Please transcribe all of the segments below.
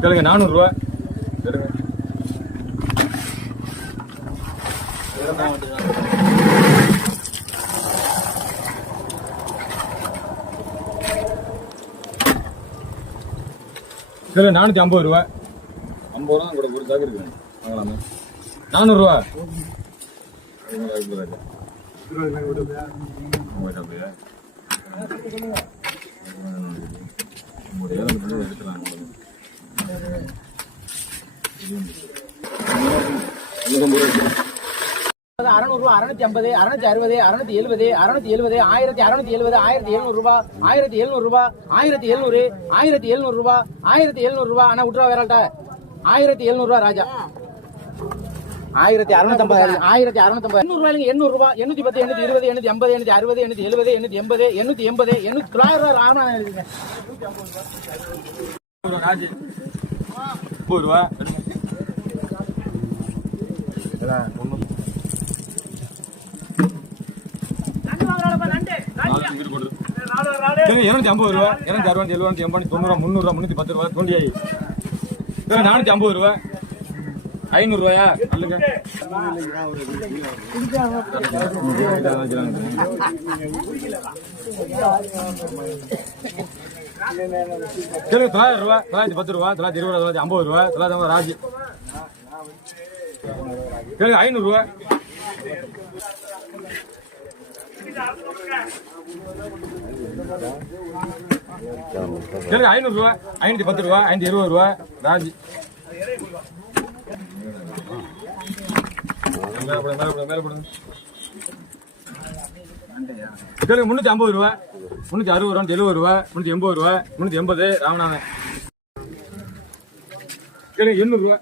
கேளுங்க நானூறுரூவா. எடுங்க கேளுங்க நானூற்றி ஐம்பது ரூபா ஐம்பது ரூபா கூட ஒரு சாக்கு இருக்கு. வாங்கலாமா. நானூறுரூவா. அறுநூறு ரூபா அறுநூத்தி ஐம்பது அறுநூத்தி அறுபது அறுநூத்தி எழுபது அறுநூத்தி எழுபது ஆயிரத்தி அறுநூத்தி எழுபது ஆயிரத்தி எழுநூறு ரூபாய் ஆயிரத்தி எழுநூறு ரூபாய் ஆயிரத்தி எழுநூறு ஆயிரத்தி எழுநூறு ரூபாய் ஆயிரத்தி எழுநூறு ரூபாய் ஆனா விட்டுருவா வேறாட்ட ஆயிரத்தி எழுநூறு ரூபாய் ராஜா. ஆயிரத்தி அறுநூத்தம்பது ஆயிரத்தி அறுநூத்தம்பது எண்ணூறு ரூபாய்ங்க எண்ணூறு ரூபாய் எண்ணூத்தி பத்து எண்ணூத்தி இருபது எண்ணூத்தி ஐம்பது எண்ணூத்தி அறுபது எண்ணூத்தி எழுபது எண்ணூத்தி எண்பது எண்ணூத்தி எண்பது எண்ணூத்தி தொள்ளாயிரம் ரூபாய் ஆனா ரூபா இருநூத்தி ஐம்பது ரூபா. இருநூத்தி அறுபது எழுபது எண்பது தொண்ணூறு முந்நூறு முன்னூத்தி பத்து ரூபா டுவெண்ட்டி நானூத்தி ஐம்பது ரூபா. ஐநூறு ரூபாயா? அல்லுங்க. கேளுங்க தொள்ளாயிரம் ரூபா தொள்ளாயிரத்தி பத்து ரூபா தொள்ளாயிரத்தி இருபது தொள்ளாயிரத்தி ஐம்பது ரூபா தொள்ளாயிரத்தி ஐம்பது ராஜி. சரி ஐநூறு சரி கேளுங்க ஐநூறு ரூபா ஐநூத்தி பத்து ரூபா ஐநூத்தி இருபது ரூபா ராஜி மேல முந்நூற்றி முன்னூத்தி ஐம்பது ரூபா முன்னூத்தி அறுபது ரூபா எழுபது ரூபா முன்னூத்தி எண்பது ரூபா முன்னூத்தி எண்பது ராமநாதன். கேளுங்க எண்ணூறு ரூபா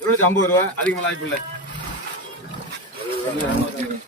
இருநூத்தி ஐம்பது ரூபா அதிகமாக வாய்ப்பு இல்லை